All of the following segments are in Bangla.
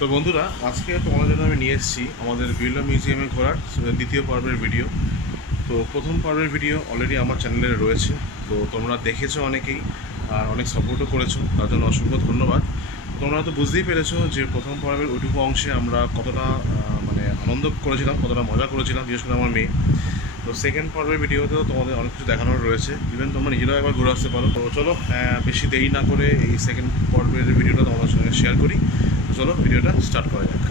তো বন্ধুরা, আজকে তোমাদের জন্য আমি নিয়ে এসেছি আমাদের বিড়লা মিউজিয়ামে ঘোরার দ্বিতীয় পর্বের ভিডিও। তো প্রথম পর্বের ভিডিও অলরেডি আমার চ্যানেলে রয়েছে, তো তোমরা দেখেছো অনেকেই, আর অনেক সাপোর্টও করেছো, তার জন্য অসংখ্য ধন্যবাদ। তোমরা তো বুঝতেই পেরেছো যে প্রথম পর্বের ওইটুকু অংশে আমরা কতটা আনন্দ করেছিলাম, কতটা মজা করেছিলাম, বিশেষ করে আমার মেয়ে। তো সেকেন্ড পর্বের ভিডিওতেও তোমাদের অনেক কিছু দেখানোর রয়েছে, ইভেন তোমরা নিজেরাও একবার ঘুরে আসতে পারো। তো চলো বেশি দেরি না করে এই সেকেন্ড পর্বের ভিডিওটা তোমাদের সঙ্গে শেয়ার করি। তো চলো ভিডিওটা স্টার্ট করা যাক।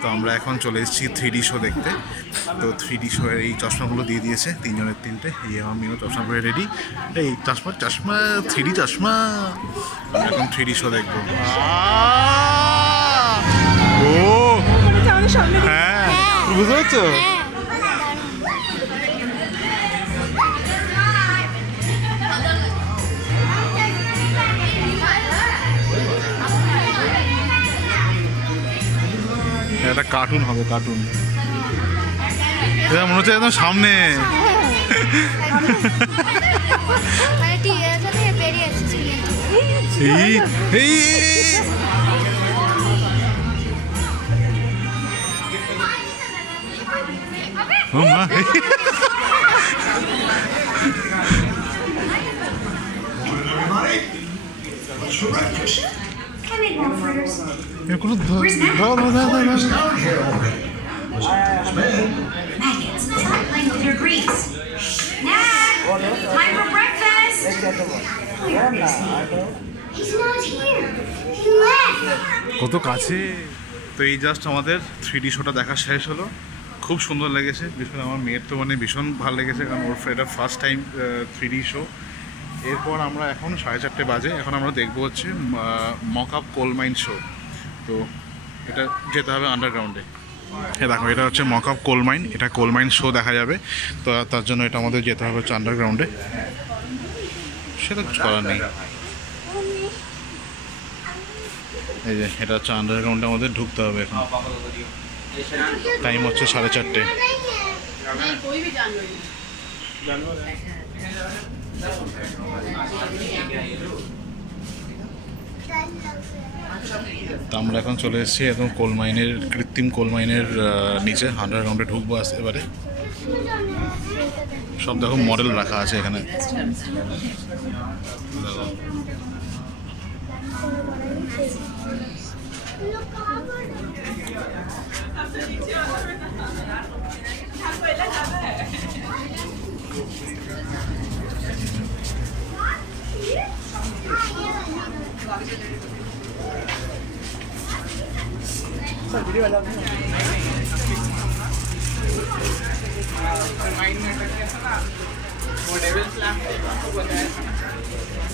তো আমরা এখন চলে এসেছি 3D শো দেখতে। তো 3D শো এর এই চশমাগুলো দিয়ে দিয়েছে, তিনজনের তিনটে। এই আমার মেয়েও চশমা পরে রেডি। এই চশমা 3D চশমা। এখন 3D শো দেখবো। ও হ্যাঁ, বুঝতে পারছো? একটা কার্টুন হবে, কার্টুন। এটা মনে হচ্ছে একদম সামনে। কত কাছে! তো এই জাস্ট আমাদের 3D শোটা দেখা শেষ হলো। খুব সুন্দর লেগেছে, বিশেষ করে আমার মেয়ের তো ভীষণ ভালো লেগেছে, কারণ ওর এটা ফার্স্ট টাইম 3D শো। এরপর আমরা এখন 4:30 বাজে, এখন আমরা দেখবো হচ্ছে mock up coal mine show. তো এটা যেতে হবে আন্ডারগ্রাউন্ডে। হ্যাঁ দেখো, এটা হচ্ছে মক আপ কোল মাইন, এটা কোল মাইন শো দেখা যাবে। তো তার জন্য এটা আমাদের যেতে হবে হচ্ছে আন্ডারগ্রাউন্ডে। সেটা কিছু করার নেই। এই যে এটা হচ্ছে আন্ডারগ্রাউন্ডে আমাদের ঢুকতে হবে এখন। টাইম হচ্ছে 4:30। তো আমরা এখন চলে এসেছি একদম কোল মাইনের, কৃত্রিম কোল মাইনের নিচে আন্ডারগ্রাউন্ডে ঢুকবো এবারে। সব দেখো মডেল রাখা আছে এখানে।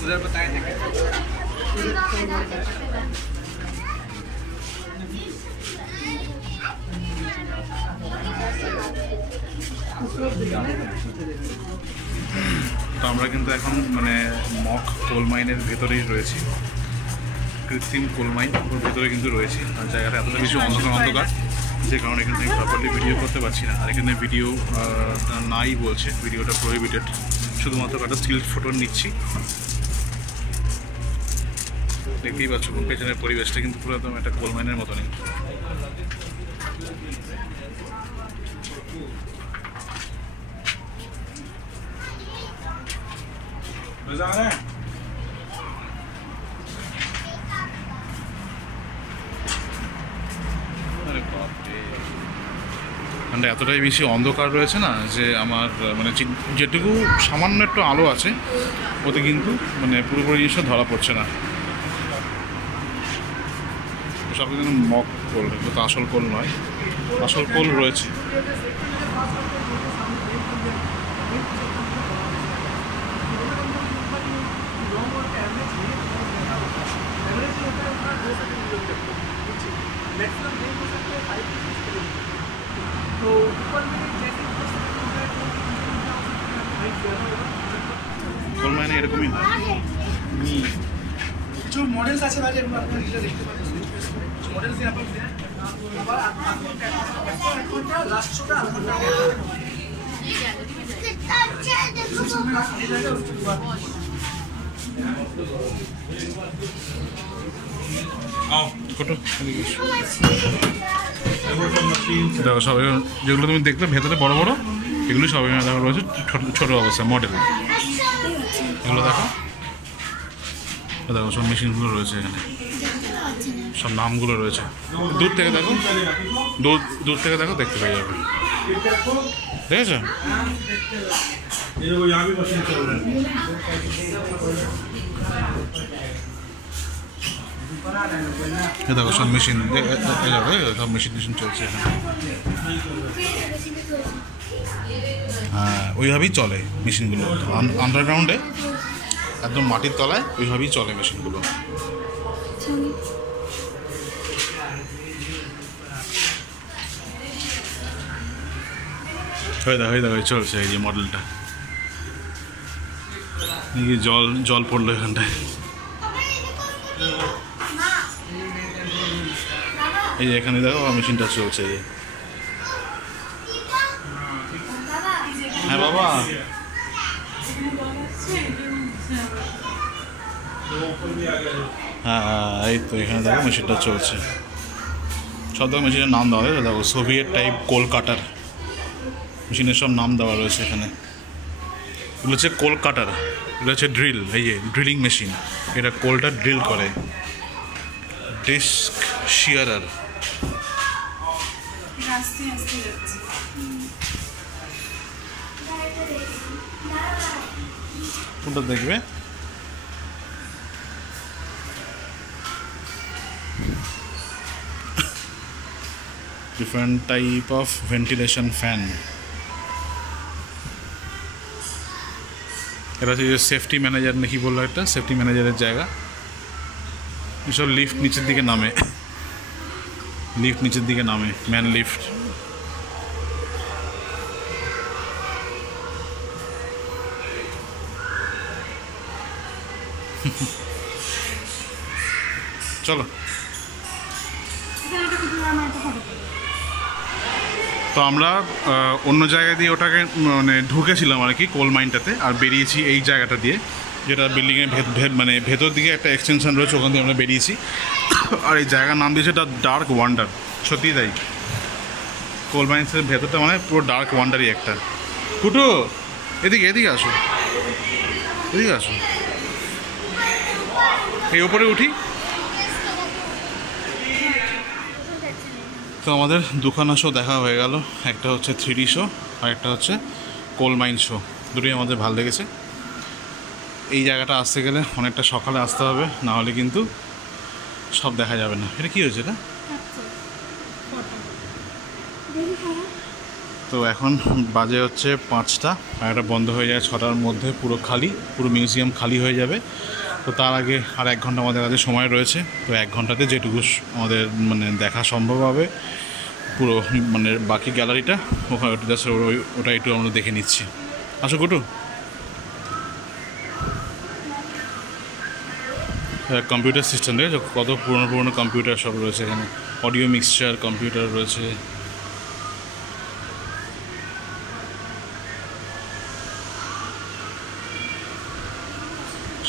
उधर बताए थे তো আমরা কিন্তু এখন মক কোল মাইনের ভেতরেই রয়েছি, কৃত্রিম কোল মাইন ওর ভেতরে কিন্তু রয়েছি। আর জায়গাটা এতটা বেশি অন্ধকার যে কারণে কিন্তু আমি প্রপারলি ভিডিও করতে পারছি না। আর এখানে ভিডিও নাই বলছে, ভিডিওটা প্রহিবিটেড, শুধুমাত্র একটা স্টিল ফটো নিচ্ছি। দেখতেই পাচ্ছ পেছনের পরিবেশটা কিন্তু পুরো একদম একটা কোল মাইনের মতো নেই। এতটাই বেশি অন্ধকার রয়েছে না যে আমার যেটুকু সামান্য একটু আলো আছে ওতে কিন্তু পুরোপুরি জিনিসটা ধরা পড়ছে না। সব কিন্তু মক কোল, এগুলো তো আসল কোল নয়, আসল কোল রয়েছে। কোল মাইনে এরকমই হয়। কিছু মডেলস আছে বাজে, আপনারা এটা দেখতে পাচ্ছেন। মডেলস यहाँ पर है। আবার আপনারা লাস্ট শোটা আপনারা अच्छा देखो দেখো সব যেগুলো তুমি দেখলে ভেতরে বড় বড়, এগুলো সব এখানে দেখো রয়েছে ছোটো অবস্থায় মডেল। এগুলো দেখো, দেখো সব মেশিনগুলো রয়েছে এখানে, সব নামগুলো রয়েছে। দূর থেকে দেখো, দূর থেকে দেখো, দেখতে পেয়ে যাবে। দেখেছো? দেখো সব মেশিন, সব মেশিন চলছে এখানে। হ্যাঁ, ওইভাবেই চলে মেশিনগুলো আন্ডারগ্রাউন্ডে, একদম মাটির তলায় ওইভাবেই চলে মেশিনগুলো। হয়ে দেখো চলছে এই যে মডেলটা। জল পড়লো এখানটায়। এই যে এখানে দেখো মেশিনটা চলছে। হ্যাঁ বাবা, হ্যাঁ এই তো এখানে দেখো মেশিনটা চলছে। সব দেখো মেশিনের নাম দেওয়া হয়, দেখো সোভিয়েত টাইপ কোল কাটার, মেশিনের সব নাম দেওয়া রয়েছে এখানে। এগুলো হচ্ছে কোল কাটার, এগুলো হচ্ছে ড্রিল, এই যে ড্রিলিং মেশিন, এটা কোলটা ড্রিল করে। ডিস্ক শিয়ারার, কোনটা দেখবে? Different type of ventilation fan. এটা হচ্ছে সেফটি ম্যানেজার নাকি বললো, একটা সেফটি ম্যানেজারের জায়গা। এসব লিফট নিচের দিকে নামে, ম্যান লিফট। চলো, তো আমরা অন্য জায়গা দিয়ে ওটাকে মানে ঢুকেছিলাম আর কি কোল মাইনটাতে, আর বেরিয়েছি এই জায়গাটা দিয়ে, যেটা বিল্ডিংয়ের মানে ভেতর দিকে একটা এক্সটেনশন রয়েছে, ওখান থেকে আমরা বেরিয়েছি। আর এই জায়গার নাম দিয়েছে এটা ডার্ক ওয়ান্ডার। সত্যিই তাই, কোল মাইন্সের ভেতরটা মানে পুরো ডার্ক ওয়ান্ডারই একটা। কুটু এদিকে আসো, এই ওপরে উঠি। তো আমাদের দুখানা শো দেখা হয়ে গেল, একটা হচ্ছে 3D শো আর একটা হচ্ছে কোল মাইন শো। দুটোই আমাদের ভালো লেগেছে। এই জায়গাটা আসতে গেলে অনেকটা সকালে আসতে হবে, না হলে কিন্তু সব দেখা যাবে না। এটা কী হয়েছে এটা? তো এখন বাজে হচ্ছে 5টা, আর এটা বন্ধ হয়ে যায় 6টার মধ্যে, পুরো মিউজিয়াম খালি হয়ে যাবে। তো তার আগে আর 1 ঘন্টা আমাদের কাছে সময় রয়েছে। তো 1 ঘন্টাতে যেটুকু আমাদের মানে দেখা সম্ভব হবে, পুরো মানে বাকি গ্যালারিটা ওখানে জাস্ট ওটা একটু আমরা দেখে নিচ্ছি। আসো কুটু। কম্পিউটার সিস্টেম দেখেছো কত পুরনো কম্পিউটার সব রয়েছে এখানে, অডিও মিক্সচার কম্পিউটার রয়েছে।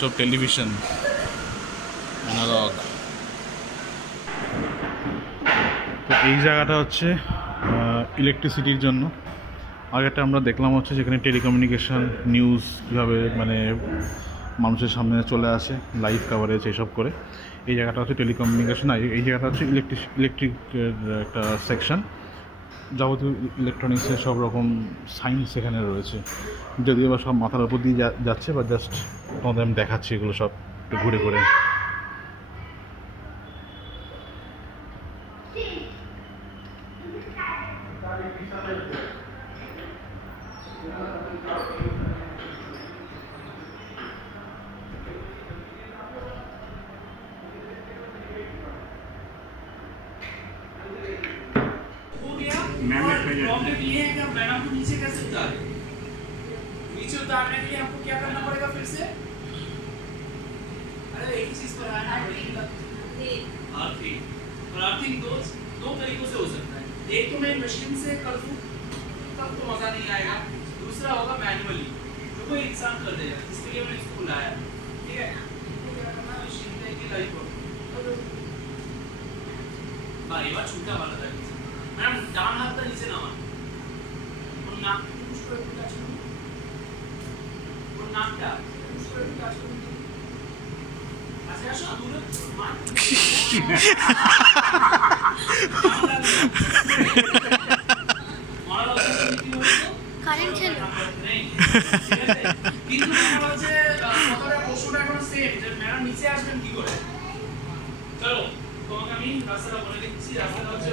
সব টেলিভিশন, অ্যানালগ। তো এই জায়গাটা হচ্ছে ইলেকট্রিসিটির জন্য। আগেরটা আমরা দেখলাম হচ্ছে যেখানে টেলিকমিউনিকেশন, নিউজ কীভাবে মানে মানুষের সামনে চলে আসে, লাইভ কাভারেজ এইসব করে। এই জায়গাটা হচ্ছে টেলিকমিউনিকেশন, আর এই জায়গাটা হচ্ছে ইলেকট্রিকের একটা সেকশন। যাবতীয় ইলেকট্রনিক্সের সব রকম সায়েন্স এখানে রয়েছে, যদিও বা সব মাথার উপর দিয়ে যাচ্ছে, বা জাস্ট তোমাদের আমি দেখাচ্ছি এগুলো সব একটু ঘুরে ঘুরে। प्रॉब्लम ये है कि आप मैडम को नीचे कैसे उतारें? नीचे उतारने के लिए आपको क्या करना पड़ेगा फिर से? अरे एक चीज पर आना पड़ेगा, अर्थिंग। और अर्थिंग दो तरीकों से हो सकता है। एक तो मैं मशीन से कर दूं, तब तो मजा नहीं आएगा। दूसरा होगा मैन्युअली, जो कोई इंसान कर देगा, इसलिए मैंने इसको बुलाया। ठीक है, तो क्या करना, मशीन पे एक लाइव करो। বা এবার চুলটা ভালো দাঁড়িয়েছে ম্যাডাম ডান হাতটা নিচে নামান ওর নাক পুশ করে একটু টাচ করুন ওর নাকটা পুশ করে একটু টাচ করুন আচ্ছা আসো দূরে মার মরা লাগছে কি বলছো কারেন্ট ছিল নেই কিন্তু আমার হচ্ছে কথাটা প্রশ্নটা এখন সেম যে ম্যাডাম নিচে আসবেন কি করে চলো তোমাকে আমি রাস্তাটা বলে দিচ্ছি রাস্তাটা হচ্ছে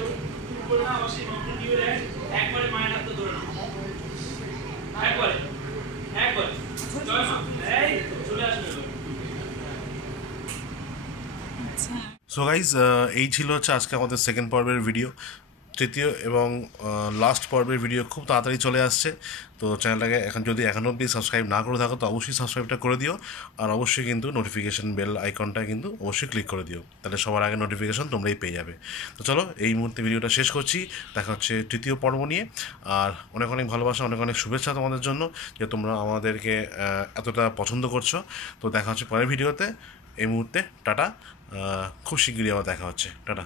উপরে না অবশ্যই মাউন্টেন ভিউ এর একবারে মায়ের হাতটা ধরে নাও একবারে জয় মা এই চলে আসবে সো গাইজ এই ছিল হচ্ছে আজকে আমাদের সেকেন্ড পর্বের ভিডিও। তৃতীয় এবং লাস্ট পর্বের ভিডিও খুব তাড়াতাড়ি চলে আসছে। তো চ্যানেলটাকে এখনও অবধি সাবস্ক্রাইব না করে থাকো তো অবশ্যই সাবস্ক্রাইবটা করে দিও, আর অবশ্যই কিন্তু নোটিফিকেশান বেল আইকনটা কিন্তু অবশ্যই ক্লিক করে দিও, তাহলে সবার আগে নোটিফিকেশান তোমরাই পেয়ে যাবে। তো চলো এই মুহূর্তে ভিডিওটা শেষ করছি, দেখা হচ্ছে তৃতীয় পর্ব নিয়ে। আর অনেক অনেক ভালোবাসা, অনেক অনেক শুভেচ্ছা তোমাদের জন্য যে তোমরা আমাদেরকে এতটা পছন্দ করছো। তো দেখা হচ্ছে পরের ভিডিওতে। এই মুহূর্তে টাটা, খুব শিগগিরই আবার দেখা হচ্ছে, টাটা।